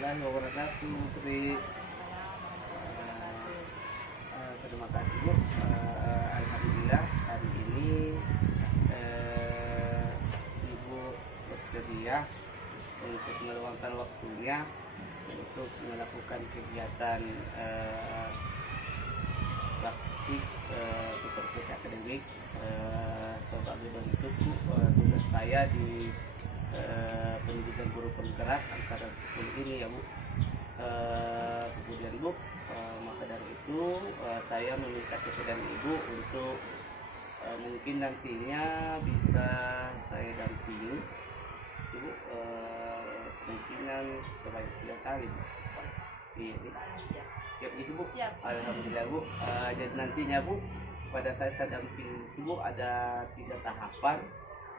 warahmatullahi wabarakatuh. Sri. Terima kasih Bu. Alhamdulillah hari ini Ibu bersedia untuk meluangkan waktunya untuk melakukan kegiatan praktik seperti akademik sebagai bentuk tugas saya di pendidikan guru penggerak angkatan 10 ini ya Bu. Kemudian Bu, maka dari itu saya meminta kesediaan Ibu untuk mungkin nantinya bisa saya dampingi Ibu, kemungkinan sebanyak 3 kali Bu. Iya, siap itu Bu. Siap. Alhamdulillah Bu. Jadi nantinya Bu, pada saat saya dampingi Bu ada 3 tahapan,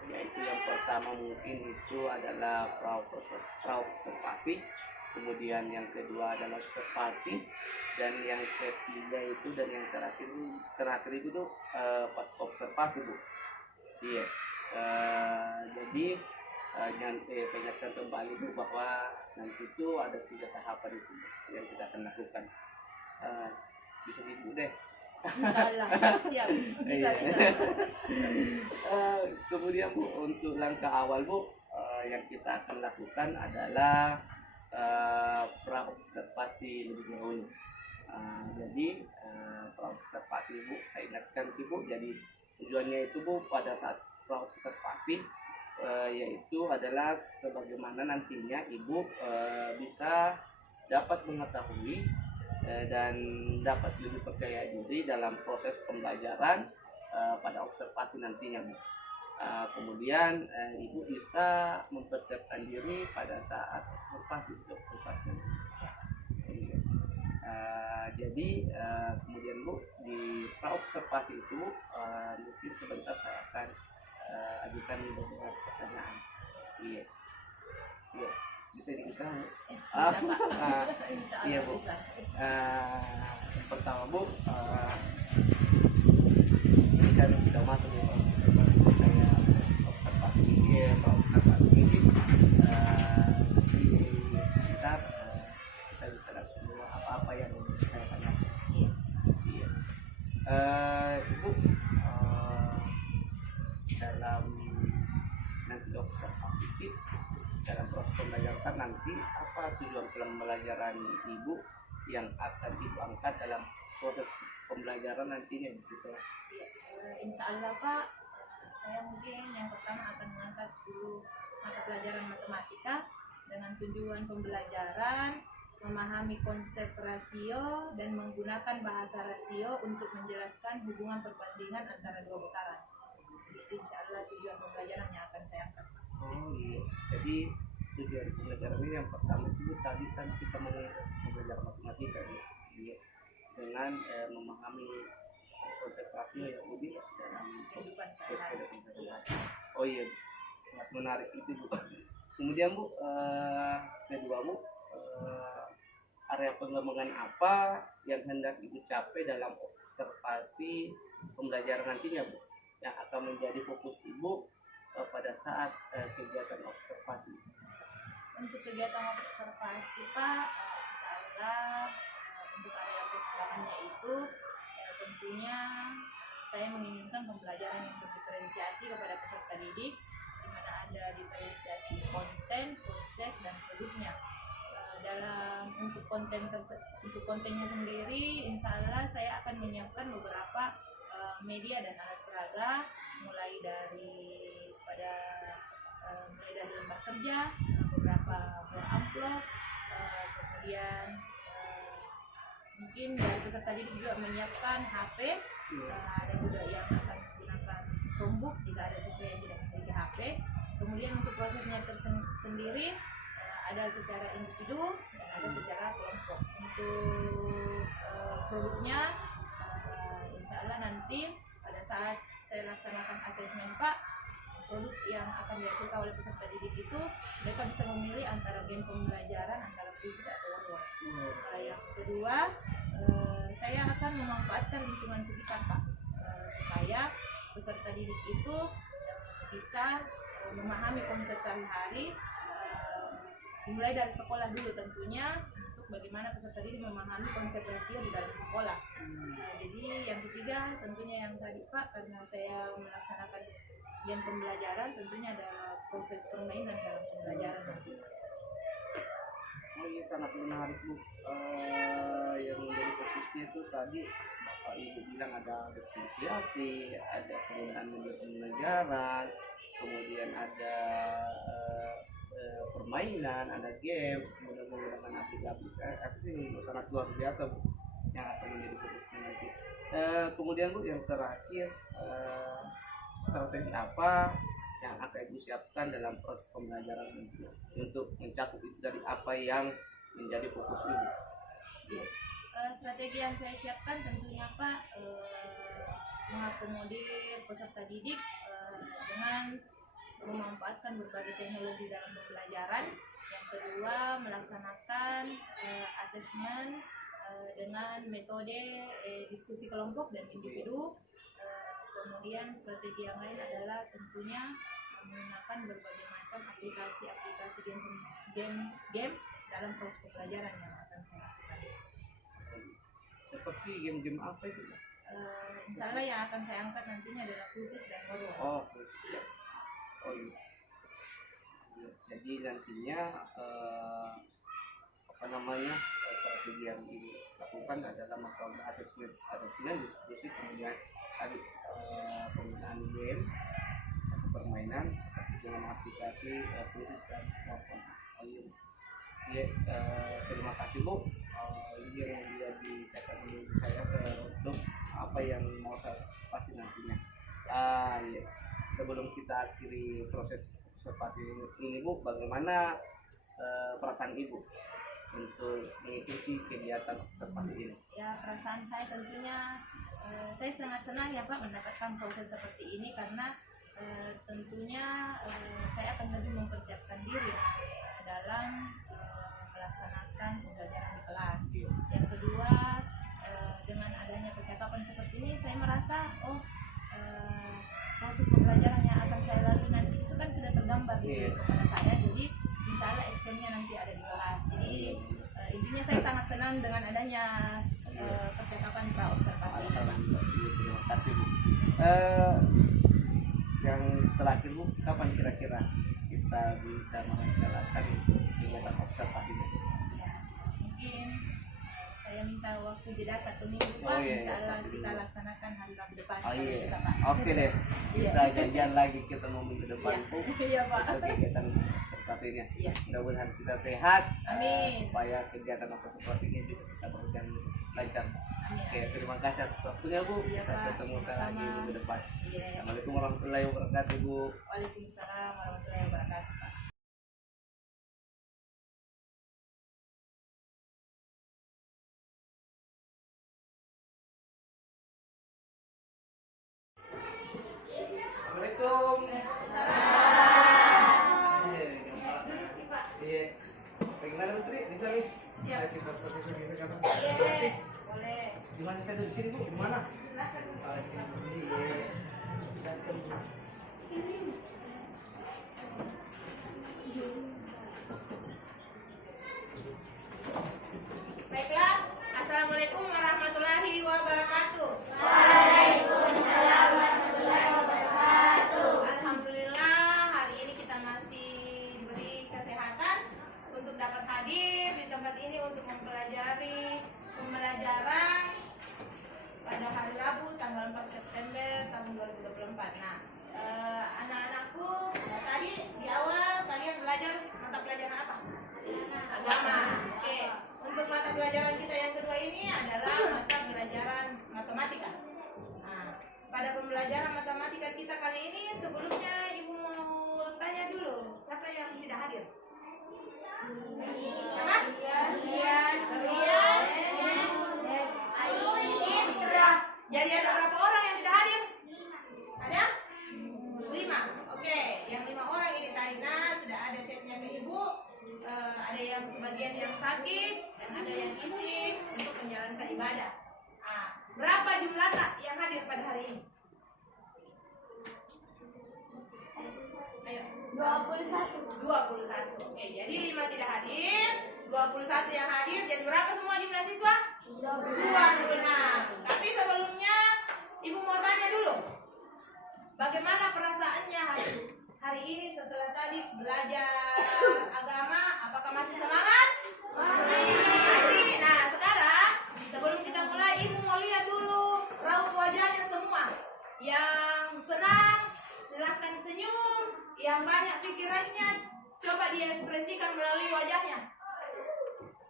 yaitu yang pertama mungkin itu adalah pra-observasi, kemudian yang kedua adalah observasi, dan yang ketiga itu dan yang terakhir itu tuh pas observasi Bu. Iya. Jadi saya ingatkan kembali Bu bahwa nanti itu ada 3 tahapan itu yang kita akan lakukan. Bisa Ibu deh. Insyaallah siap. Bisa. Kemudian Bu, untuk langkah awal Bu, yang kita akan lakukan adalah pra-observasi lebih dahulu. Jadi pra-observasi Bu, saya ingatkan Bu, jadi tujuannya itu Bu pada saat pra-observasi yaitu adalah sebagaimana nantinya Ibu bisa dapat mengetahui dan dapat lebih percaya diri dalam proses pembelajaran pada observasi nantinya Bu. Kemudian Ibu bisa mempersiapkan diri pada saat observasi. Jadi kemudian Bu, di pra-observasi itu mungkin sebentar saya akan ajukan beberapa pertanyaan. Iya, bisa dibuka. Iya Bu. Yang pertama Bu, ini kan sudah masuk ya saya observasi ini sekitar kita bisa lihat semua apa yang saya tanyakan. Iya. Ibu, dalam nanti observasi dalam proses pembelajaran nanti apa tujuan pembelajaran Ibu yang akan Ibu angkat dalam proses pembelajaran nantinya gitu? Ya, insyaallah Pak, saya mungkin yang pertama akan mengangkat dulu mata pelajaran matematika dengan tujuan pembelajaran memahami konsep rasio dan menggunakan bahasa rasio untuk menjelaskan hubungan perbandingan antara dua besaran. Jadi insyaallah tujuan pembelajaran yang akan saya angkat. Oh iya, jadi tujuan pembelajaran ini yang pertama itu tadi kan kita mau belajar matematika ya, dengan memahami konsep rasio ya Bu dalam Kehidupan sehari-hari. Oh iya, sangat menarik itu Bu. Kemudian Bu, kedua Bu, area pengembangan apa yang hendak Ibu capai dalam observasi pembelajaran nantinya Bu, yang akan menjadi fokus Ibu pada saat kegiatan observasi? Untuk kegiatan observasi Pak, insyaallah untuk area pengembangannya itu tentunya saya menginginkan pembelajaran yang berdiferensiasi kepada peserta didik, di mana ada diferensiasi konten, proses, dan produknya. Untuk kontennya sendiri, insyaallah saya akan menyiapkan beberapa media dan alat peraga, mulai dari lembar kerja, beberapa buah amplop, kemudian mungkin dari peserta didik juga menyiapkan HP, ada juga yang akan menggunakan Chromebook jika ada siswa yang tidak memiliki HP. Kemudian untuk prosesnya tersendiri ada secara individu dan ada secara kelompok. Untuk produknya insyaallah nanti pada saat saya laksanakan asesmen Pak, produk yang akan dihasilkan oleh peserta didik itu mereka bisa memilih antara game pembelajaran, antara kuisis atau one-word. Yang kedua, saya akan memanfaatkan lingkungan sekitar Pak, supaya peserta didik itu bisa memahami konsep sehari-hari dimulai dari sekolah dulu tentunya, untuk bagaimana peserta didik memahami konsep rasio di dalam sekolah. Jadi yang ketiga tentunya yang tadi Pak, karena saya melaksanakan kegiatan pembelajaran, tentunya ada proses permainan dalam pembelajaran. Oh iya, sangat menarik Bu. Yang menjadi fokusnya itu tadi Bapak Ibu bilang ada diferensiasi, ada penggunaan media pembelajaran, kemudian ada permainan, ada game, kemudian menggunakan aplikasi. Aku sih sangat luar biasa Bu, yang akan menjadi fokusnya nanti. Kemudian Bu, yang terakhir, strategi apa yang akan Ibu siapkan dalam proses pembelajaran nanti untuk mencakup itu dari apa yang menjadi fokus Ibu? Strategi yang saya siapkan tentunya Pak, mengakomodir peserta didik dengan memanfaatkan berbagai teknologi dalam pembelajaran. Yang kedua, melaksanakan asesmen dengan metode diskusi kelompok dan individu. Kemudian strategi yang lain adalah tentunya menggunakan berbagai macam aplikasi game dalam proses pembelajaran yang akan saya lakukan. Seperti game-game apa itu? Insya Allah yang akan saya angkat nantinya adalah khusus dan horor. Oh, ya. Oh iya. Jadi nantinya strategi yang dilakukan adalah melakukan asesmen diskusi, kemudian tadi penggunaan game atau permainan seperti dengan aplikasi khusus dan maupun. Oh iya. Ya, terima kasih Bu. Ini yang menjadi catatan saya untuk apa yang mau saya pasti nantinya. Iya. Sebelum kita akhiri proses observasi ini Bu, bagaimana perasaan Ibu untuk mengikuti kegiatan observasi ini? Ya, perasaan saya tentunya saya sangat senang ya Pak mendapatkan proses seperti ini, karena tentunya saya akan lebih mempersiapkan diri dalam melaksanakan pembelajaran di kelas. Yang kedua, dengan adanya percakapan seperti ini saya merasa proses pembelajaran yang akan saya lalui nanti itu kan sudah tergambar di kepala saya, jadi insya Allah actionnya nanti ada di kelas. Jadi intinya saya sangat senang dengan adanya percakapan pra-observasi. Terima kasih Bu. Yang terakhir Bu, kapan kira-kira kita bisa melaksanakan kegiatan observasi ini? Ya, mungkin saya minta waktu jeda 1 minggu Pak, insya Allah kita laksanakan hari Rabu depan. Bisa, Pak. Oke deh, kita janjian lagi ketemu minggu depan Bu. Iya Pak. Untuk kegiatan observasinya. Iya. Mudah-mudahan kita sehat. Amin. Supaya kegiatan observasi ini juga bisa berjalan lancar. Amin. Oke, terima kasih atas waktunya Bu. Iya, Kita Pak. ketemu lagi minggu depan. Iya. Assalamualaikum warahmatullahi wabarakatuh Bu. Waalaikumsalam warahmatullahi wabarakatuh Pak. Assalamualaikum. Iya. Bagaimana Bu Sri? Bisa nih? Siap. Iya. Boleh. Di mana saya di sini Bu? Di mana? Silakan. Iya. Silakan Bu. Baiklah, Assalamualaikum warahmatullahi wabarakatuh. Alhamdulillah, hari ini kita masih diberi kesehatan untuk dapat hadir di tempat ini untuk mempelajari pembelajaran pada hari Rabu tanggal 4 September tahun 2024. Nah, anak-anakku, tadi di awal kalian belajar mata pelajaran apa? Agama. Oke. Untuk mata pelajaran kita yang kedua ini adalah mata pelajaran matematika. Nah, pada pembelajaran matematika kita kali ini, sebelumnya Ibu mau tanya dulu, siapa yang tidak hadir? Siapa? Kalian? Jadi ada berapa orang yang tidak hadir? Ada? 5. Oke, yang 5 orang ini tadi. Nah, sudah ada chatnya ke Ibu. Ada yang sebagian yang sakit dan ada yang isi untuk menjalankan ibadah. Nah, berapa jumlah tak yang hadir pada hari ini? Ayo. 21. Oke, jadi 5 tidak hadir, 21 yang hadir. Jadi berapa semua jumlah siswa? 26. Tapi sebelumnya Ibu mau tanya dulu. Bagaimana perasaannya hari ini setelah tadi belajar agama? Apakah masih semangat? Masih. Nah, sekarang sebelum kita mulai, Ibu mau lihat dulu raut wajahnya semua. Yang senang silahkan senyum, yang banyak pikirannya coba diekspresikan melalui wajahnya.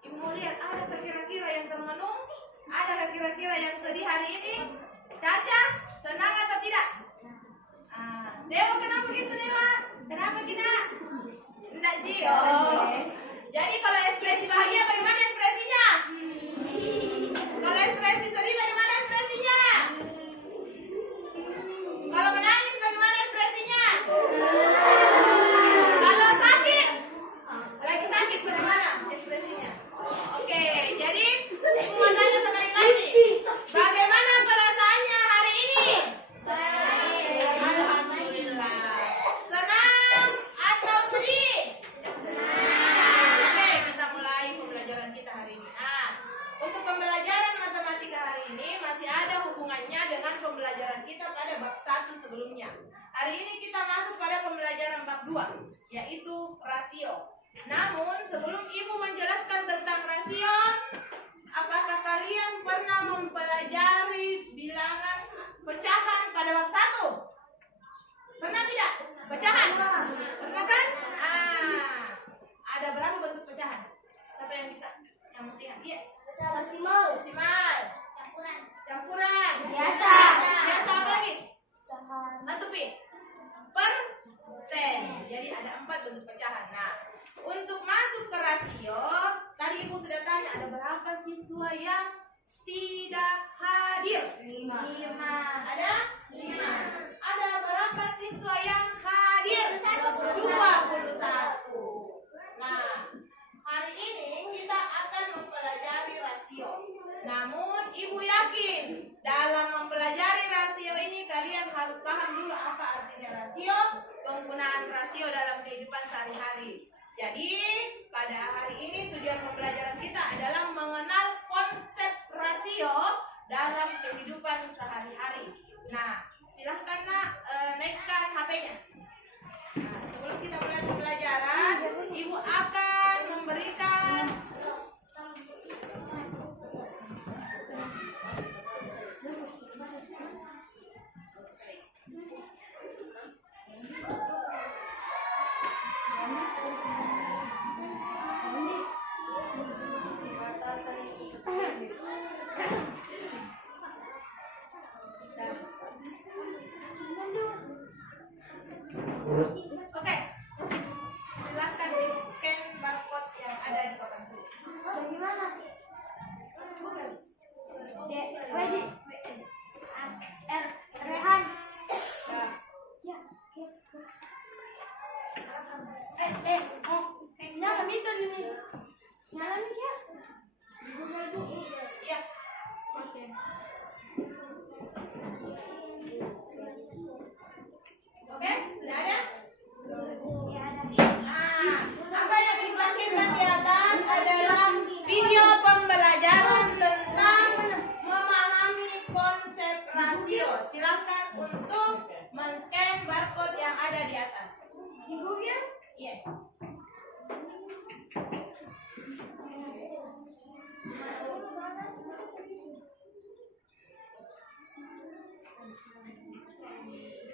Ibu mau lihat, ada kira-kira yang termenung, ada kira-kira yang sedih hari ini. Caca, senang atau tidak? Dewa, kenapa begitu Dewa? Kenapa tidak? Tidak Gio. Jadi kalau ekspresi bahagia bagaimana ekspresinya? Kalau ekspresi sedih bagaimana ekspresinya? Kalau menangis bagaimana ekspresinya? Kalau sakit, lagi sakit bagaimana ekspresinya? Oke, jadi semua tanya sekali lagi. Bagaimana perasaannya hari ini? Alhamdulillah. Senang atau sedih? Oke, kita mulai pembelajaran kita hari ini. Nah, untuk pembelajaran matematika hari ini masih ada hubungannya dengan pembelajaran kita pada bab 1 sebelumnya. Hari ini kita masuk pada pembelajaran bab 2, yaitu rasio. Namun sebelum Ibu menjelaskan tentang rasio, apakah kalian pernah mempelajari bilangan pecahan pada bab 1? Pernah tidak? Pecahan? Pernah kan? Ada berapa bentuk pecahan? Siapa yang bisa? Yang masih ingat? Iya. Desimal. Campuran. Biasa apa lagi? Tupi. Persen. Jadi ada 4 bentuk pecahan. Nah, untuk masuk ke rasio, tadi Ibu sudah tanya ada berapa siswa yang tidak hadir? 5. Ada? 5. Ada berapa siswa yang hadir? 21. Nah, hari ini kita akan mempelajari rasio. Namun Ibu yakin dalam mempelajari rasio ini kalian harus paham dulu apa artinya rasio, penggunaan rasio dalam kehidupan sehari-hari. Jadi pada hari ini tujuan pembelajaran kita adalah mengenal konsep rasio dalam kehidupan sehari-hari. Nah, silahkan nak naikkan HP-nya. Nah, sebelum kita mulai pembelajaran, Ibu akan memberikan Oke, silakan di scan barcode yang ada di papan tulis. Bagaimana? Bukan. Rehan. Nyala meter ini. Nyala nih ya. Iya. Oke. Oke, sudah ada? Nah, apa yang dibangkitkan di atas adalah video pembelajaran tentang memahami konsep rasio. Silakan untuk men-scan barcode yang ada di atas. Di Google? Iya.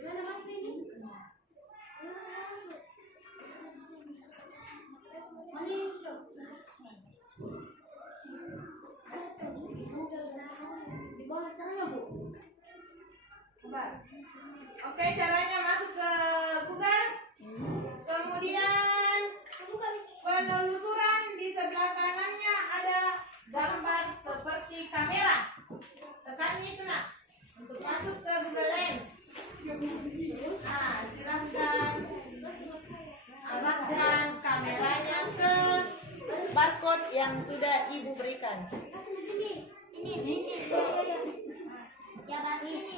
Mana mas ini? Mana ini, Cok? Di bawah caranya, Bu? Coba. Oke, caranya masuk ke Google. Kemudian penelusuran di sebelah kanannya ada gambar seperti kamera. Tekan itu nak untuk masuk ke Google Lens. Nah, silahkan arahkan kameranya ke barcode yang sudah Ibu berikan. Ini. Ya, Bang, ini.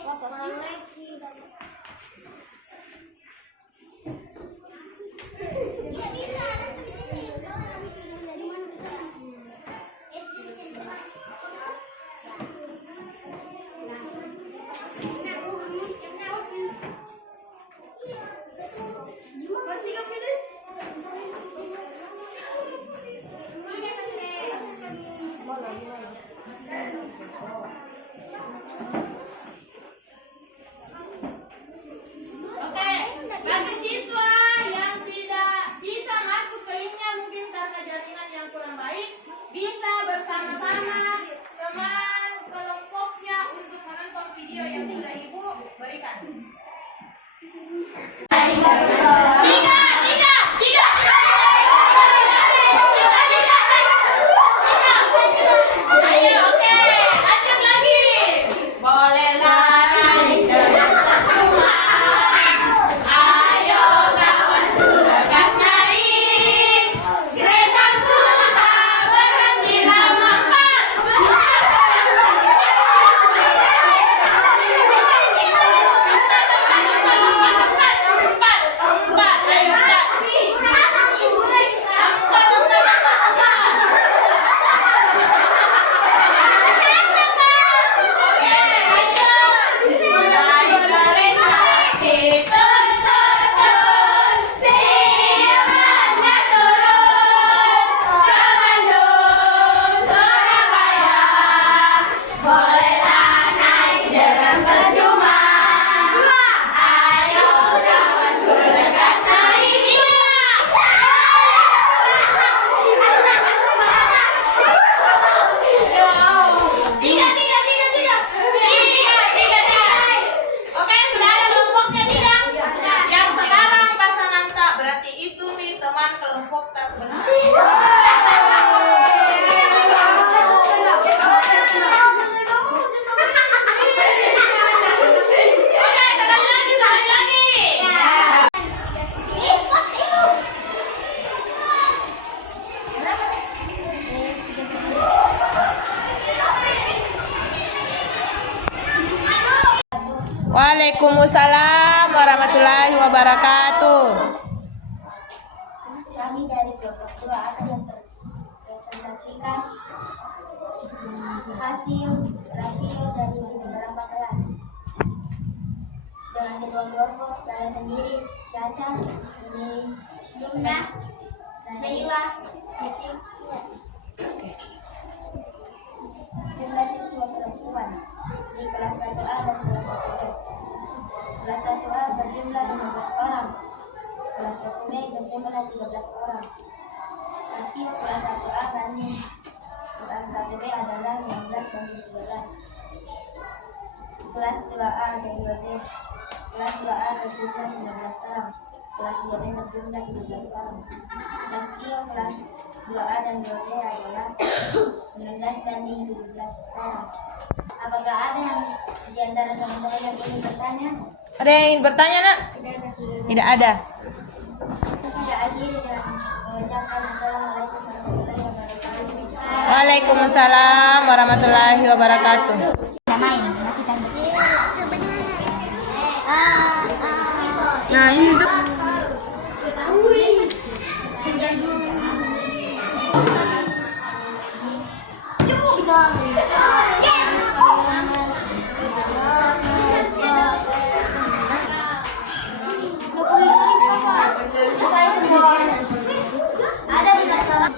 Ayo, oke, lanjut lagi. Bolehlah naik dengan perjuangan. Ayo kawanku lekas naik. Keretaku tak berhenti lama. Empat, ayo empat. Oke, sudah ada kelompoknya tidak? Yang sekarang pasangan tak berarti itu nih teman kelompok tak sebentar. Oke, sekali lagi. Waalaikumsalam warahmatullahi wabarakatuh. Kami dari kelompok 2 akan mempresentasikan hasil rasio dari beberapa kelas. Dengan ketua kelompok saya sendiri, Caca, ini Jumna, Naila, Cici. Jumlah siswa perempuan di kelas 1A dan kelas 1B. Kelas 1A berjumlah 15 orang. Kelas 1B berjumlah 13 orang. Rasio kelas 1A banding kelas 1B adalah 15 banding 13. Kelas 2A dan 2B. Kelas 2A berjumlah 19 orang. Kelas 2B berjumlah 17 orang. Rasio kelas 2A dan 2B adalah 19 banding 17 orang. Apakah ada yang di antara teman-teman yang ingin bertanya? Ada yang ingin bertanya, Nak? Tidak ada. Saya akhiri dengan mengucapkan Assalamualaikum warahmatullahi wabarakatuh. Waalaikumsalam warahmatullahi wabarakatuh. Nah, ini Saya semua ada di salah.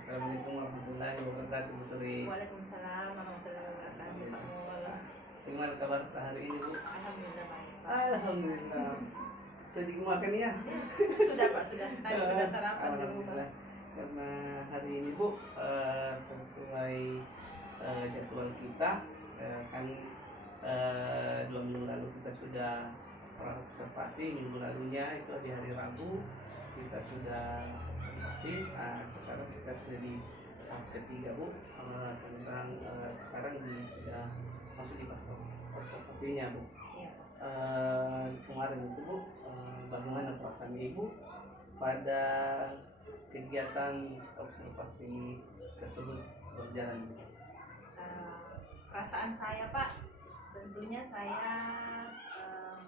Assalamualaikum warahmatullahi wabarakatuh, Bu Sri. Waalaikumsalam warahmatullahi wabarakatuh. Pak Mola. Gimana kabar hari ini, Bu? Alhamdulillah baik, Pak. Alhamdulillah. Sudah dimakan ya? Sudah, Pak, sudah. Tadi sudah sarapan di rumah. Alhamdulillah. Karena hari ini, Bu, sesuai jadwal kita, kan 2 minggu lalu kita sudah observasi. Minggu lalunya itu di hari Rabu kita sudah observasi. Sekarang kita sudah di tahap ketiga, Bu, tentang sekarang sudah masuk di fase observasinya, Bu. Iya. Kemarin itu, Bu, bagaimana perasaan Ibu pada kegiatan observasi tersebut berjalan, Bu? Perasaan saya, Pak, tentunya saya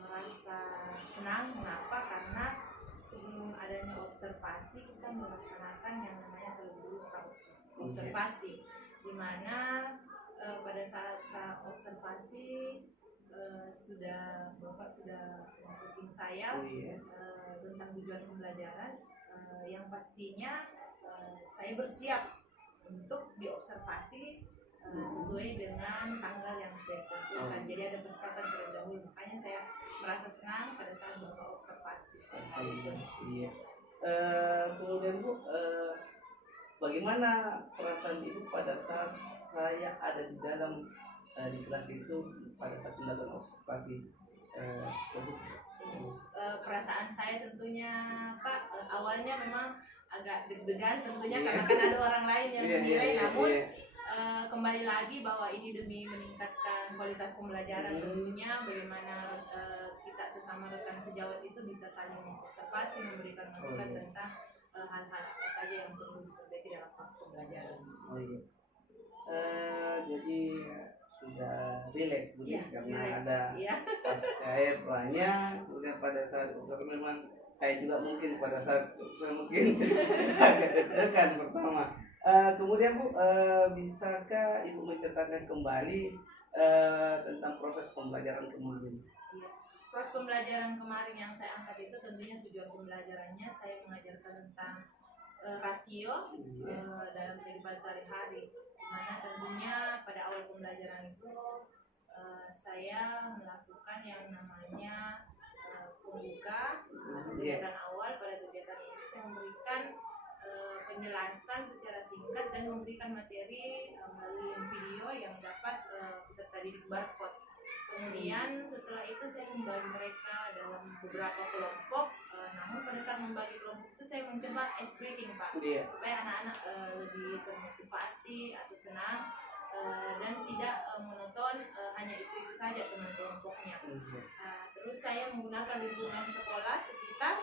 merasa senang. Mengapa? Karena sebelum adanya observasi kita melaksanakan yang namanya terlebih dahulu observasi, di mana pada saat observasi Bapak sudah mengikuti saya tentang tujuan pembelajaran, yang pastinya saya bersiap untuk diobservasi sesuai dengan tanggal yang sudah ditentukan. Jadi ada persiapan terlebih dahulu. Makanya saya merasa senang pada saat Bapak observasi. Iya. Kemudian Bu, bagaimana perasaan Ibu pada saat saya ada di dalam di kelas itu pada saat melakukan observasi tersebut? Perasaan saya tentunya Pak, awalnya memang agak deg-degan tentunya karena kan ada orang lain yang menilai, namun kembali lagi bahwa ini demi meningkatkan kualitas pembelajaran tentunya, bagaimana kita sesama rekan sejawat itu bisa saling observasi, memberikan masukan tentang hal-hal apa saja yang perlu diperbaiki dalam proses pembelajaran. Jadi sudah rileks Bu, karena relax. ada pasca banyak, kemudian pada saat memang kayak juga mungkin pada saat mungkin agak deg-degan pertama. Kemudian Bu, bisakah Ibu menceritakan kembali tentang proses pembelajaran kemarin? Iya. Proses pembelajaran kemarin yang saya angkat itu tentunya tujuan pembelajarannya saya mengajarkan tentang rasio dalam kehidupan sehari-hari. Dimana tentunya pada awal pembelajaran itu saya melakukan yang namanya pembuka kegiatan awal. Pada kegiatan ini saya memberikan penjelasan secara singkat dan memberikan materi melalui video yang dapat peserta didik barcode. Kemudian setelah itu saya membagi mereka dalam beberapa kelompok. Namun pada saat membagi kelompok itu saya mencoba ice breaking Pak, supaya anak-anak lebih termotivasi atau senang dan tidak monoton hanya itu saja teman kelompoknya. Terus saya menggunakan lingkungan sekolah sekitar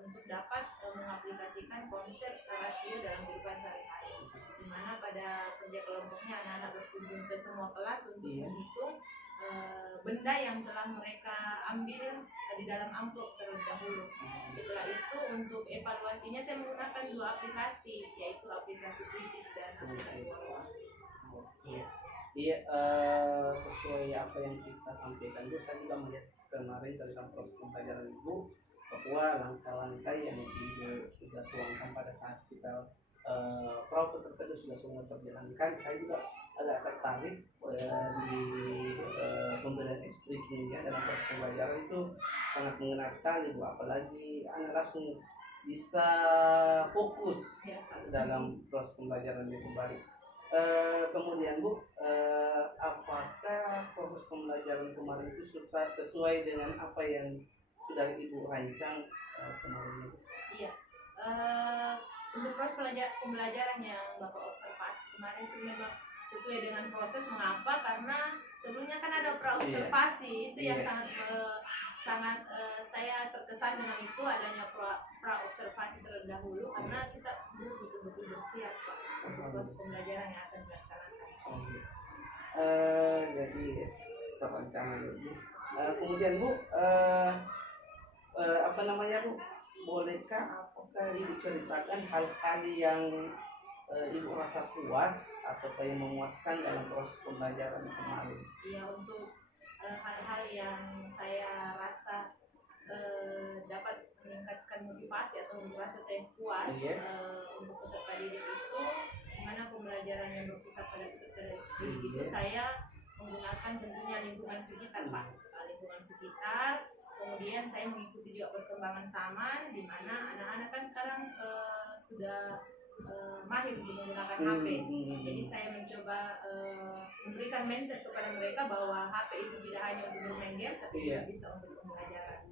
untuk dapat mengaplikasikan konsep rasio dalam kehidupan sehari-hari, di mana pada kerja kelompoknya anak-anak berkunjung ke semua kelas untuk menghitung benda yang telah mereka ambil di dalam amplop terlebih dahulu. Setelah itu untuk evaluasinya saya menggunakan dua aplikasi, yaitu aplikasi Quizzes dan aplikasi Sekolah. Iya, sesuai apa yang kita sampaikan itu, saya juga melihat kemarin tentang proses pembelajaran Ibu, bahwa langkah-langkah yang Ibu sudah tuangkan pada saat kita peserta itu sudah semua terjalankan. Saya juga agak tertarik di pemberian explication dalam proses pembelajaran itu sangat mengena sekali Bu, apalagi anak langsung bisa fokus dalam proses pembelajaran itu kembali. Kemudian Bu, apakah proses pembelajaran kemarin itu sesuai dengan apa yang sudah Ibu rancang kemarin itu? Iya. Untuk proses pembelajaran yang Bapak observasi kemarin itu memang sesuai dengan proses. Mengapa? Karena sebelumnya kan ada pra-observasi, itu yang sangat saya terkesan dengan itu, adanya pra-observasi terlebih dahulu, karena kita betul-betul bersiap Pak untuk proses pembelajaran yang akan dilaksanakan. Jadi terencana Bu. Kemudian Bu, apa namanya Bu? Bolehkah apakah Ibu ceritakan hal-hal yang Ibu rasa puas atau yang memuaskan dalam proses pembelajaran kemarin? Iya, untuk hal-hal yang saya rasa dapat meningkatkan motivasi atau merasa saya puas untuk peserta didik itu, dimana pembelajaran yang berpusat pada peserta didik itu saya menggunakan tentunya lingkungan sekitar Pak, lingkungan sekitar. Kemudian saya mengikuti juga perkembangan zaman, di mana anak-anak kan sekarang sudah mahir untuk menggunakan HP. Jadi saya mencoba memberikan mindset kepada mereka bahwa HP itu tidak hanya untuk bermain game, tapi juga bisa untuk pembelajaran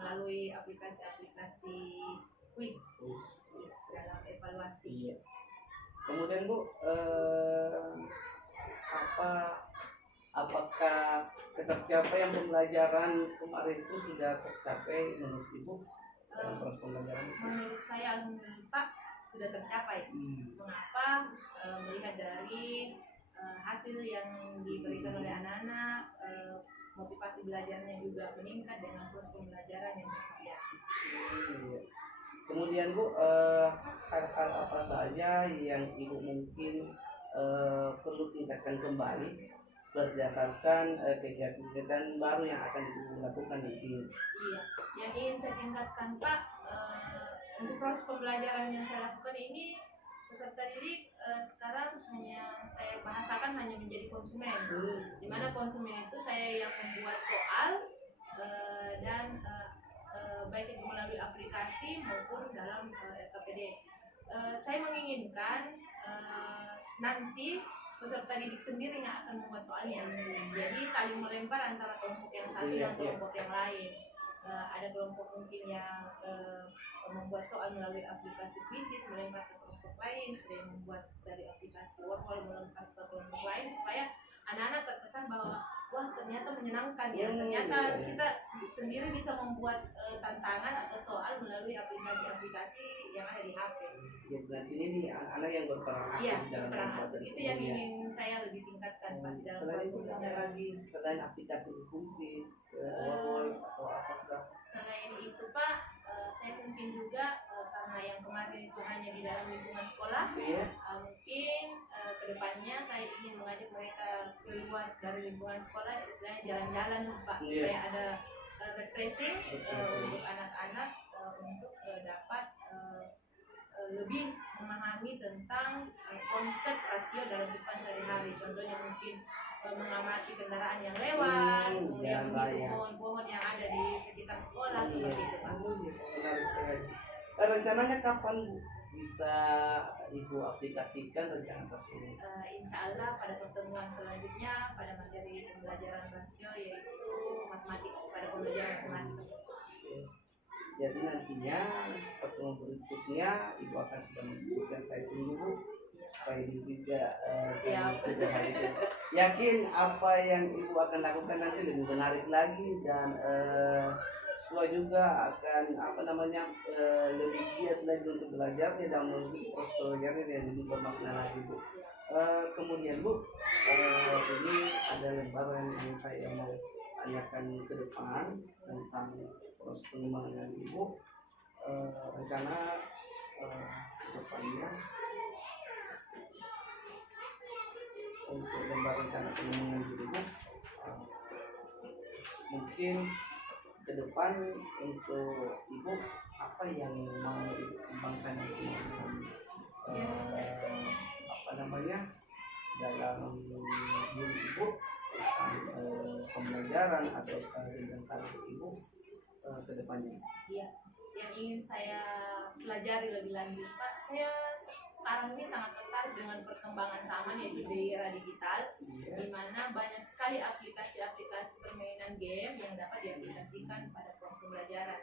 melalui aplikasi-aplikasi quiz dalam evaluasi. Kemudian Bu, apakah ketercapaian pembelajaran kemarin itu sudah tercapai menurut Ibu dalam proses pembelajaran itu? Menurut saya alhamdulillah Pak sudah tercapai. Mengapa? Melihat dari hasil yang diberikan oleh anak-anak, motivasi belajarnya juga meningkat dengan proses pembelajaran yang bervariasi. Kemudian Bu, hal-hal apa saja yang Ibu mungkin perlu tingkatkan kembali berdasarkan kegiatan baru yang akan dilakukan nanti? Iya, yang ingin saya tingkatkan Pak, untuk proses pembelajaran yang saya lakukan ini peserta didik sekarang hanya saya bukan hanya menjadi konsumen, di mana konsumen itu saya yang membuat soal dan baik itu melalui aplikasi maupun dalam RKPD. Saya menginginkan nanti peserta didik sendiri yang akan membuat soalnya, jadi saling melempar antara kelompok yang satu dan kelompok yang lain. Ada kelompok mungkin yang membuat soal melalui aplikasi Quizzes melempar ke kelompok lain, ada yang membuat dari aplikasi Wordwall melempar ke kelompok lain, supaya anak-anak terkesan bahwa wah ternyata menyenangkan ya, ternyata kita sendiri bisa membuat tantangan atau soal melalui aplikasi-aplikasi yang ada di HP. Ya, berarti ini anak-anak yang berperan aktif Iya, dalam berperan membuat aktif. Itu yang ingin saya lebih tingkatkan Pak di dalam Selain proses itu ada pembelajaran. lagi selain aplikasi khusus, Wordwall atau apakah? Selain itu Pak, saya mungkin juga karena yang kemarin itu hanya di dalam lingkungan sekolah, Iya. mungkin kedepannya saya ingin mengajak mereka keluar dari lingkungan sekolah, istilahnya jalan-jalan lah Pak, Iya. supaya ada refreshing untuk anak-anak untuk dapat lebih memahami tentang konsep rasio dalam kehidupan sehari-hari. Contohnya mungkin mengamati kendaraan yang lewat, kemudian menghitung pohon-pohon yang ada di sekitar sekolah, seperti itu Pak. Menarik sekali. Rencananya kapan Bu bisa Ibu aplikasikan rencana tersebut? Insya Allah pada pertemuan selanjutnya pada materi pembelajaran rasio, yaitu matematika, pada pembelajaran matematika. Jadi nantinya pertemuan berikutnya Ibu akan sudah menyebutkan, saya tunggu Bu, supaya Ibu juga Siap. yakin apa yang Ibu akan lakukan nanti lebih menarik lagi dan sesuai juga akan lebih giat lagi untuk belajarnya dan memiliki proses belajarnya yang lebih bermakna lagi Bu. Kemudian Bu, ini ada lembaran yang saya mau tanyakan ke depan tentang proses pengembangan Ibu, rencana ke depannya untuk lembar rencana pengembangan Ibu, mungkin ke depan untuk Ibu apa yang mau Ibu kembangkan dalam diri Ibu, pembelajaran atau tentang karir Ibu ke depannya. Iya, yang ingin saya pelajari lebih lanjut Pak, saya sekarang ini sangat tertarik dengan perkembangan zaman, yaitu di era digital, di mana banyak sekali aplikasi-aplikasi permainan game yang dapat diaplikasikan pada proses pembelajaran.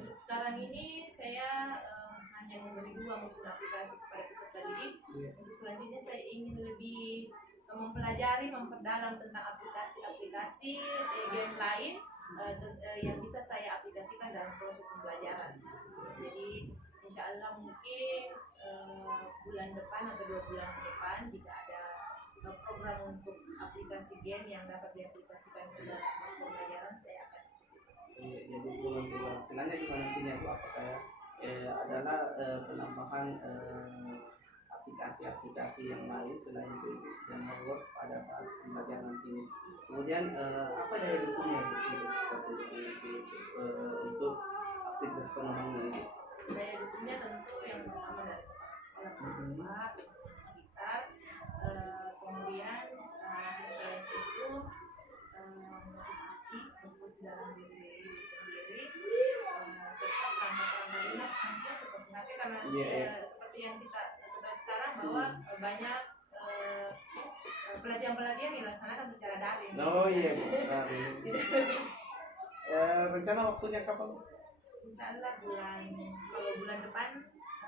Untuk sekarang ini saya hanya memberi 2 mungkin aplikasi kepada peserta didik. Untuk selanjutnya saya ingin lebih mempelajari, memperdalam tentang aplikasi-aplikasi game lain yang bisa saya aplikasikan dalam proses pembelajaran. Jadi insya Allah mungkin bulan depan atau 2 bulan ke depan, jika ada program untuk aplikasi game yang dapat diaplikasikan ke dalam proses pembelajaran, saya akan. Jadi bulan-bulan selanjutnya juga nantinya Bu, apakah adalah penambahan aplikasi-aplikasi yang lain selain Quizzes dan Wordwall pada saat pembelajaran nanti. Kemudian apa daya dukungnya untuk aktivitas pengembangan ini? Daya dukungnya tentu yang pertama dari kepala sekolah, Pak, sekitar, kemudian selain itu motivasi untuk dalam diri sendiri, serta perangkat-perangkat lunak mungkin seperti HP, karena seperti yang kita ketahui sekarang bahwa banyak pelatihan-pelatihan dilaksanakan secara daring. Oh iya, daring. Rencana waktunya kapan? Insya Allah kalau bulan depan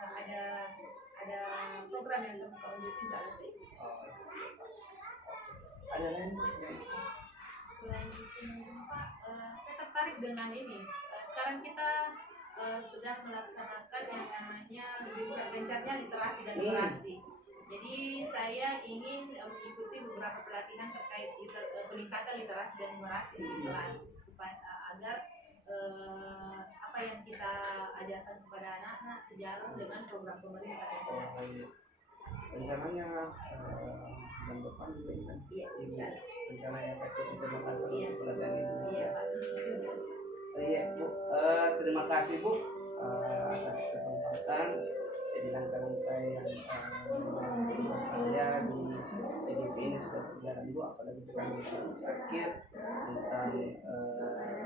ada program yang kami unjuk, insya Allah saya ikut. Ada lain? Selain itu Pak, saya tertarik dengan ini. Sekarang kita sedang melaksanakan yang namanya gencar-gencarnya literasi dan numerasi. Jadi saya ingin mengikuti beberapa pelatihan terkait peningkatan literasi dan numerasi di kelas, supaya agar apa yang kita ajarkan kepada anak-anak sejalan dengan program pemerintah. Rencananya bulan depan juga kan? Iya, bisa. Rencananya pakai terima kasih untuk pelatihan ini. Iya, Pak. Iya Bu, terima kasih Bu atas kesempatan jadi langkah-langkah yang saya di EDP ini sudah berjalan Bu, apalagi sekarang di rumah sakit tentang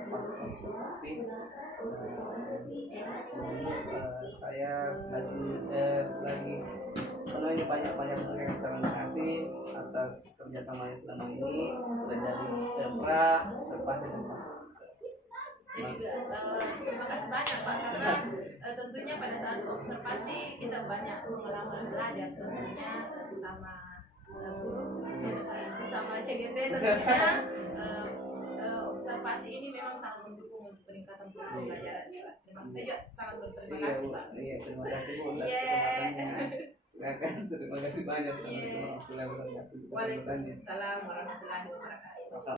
pas konsultasi. Saya selagi sebenarnya banyak terima kasih atas kerjasamanya selama ini dari Pemprov Konservasi dan Konservasi. Saya juga terima kasih banyak Pak, karena tentunya pada saat observasi kita banyak pengalaman belajar tentunya sesama guru, sesama CGP tentunya. Observasi ini memang sangat mendukung untuk peningkatan terus pembelajaran Pak. Terima kasih juga, sangat berterima kasih Pak. Iya, terima kasih Bu atas kesempatannya. Silakan, terima kasih banyak. Assalamualaikum warahmatullahi wabarakatuh. Waalaikumsalam warahmatullahi wabarakatuh.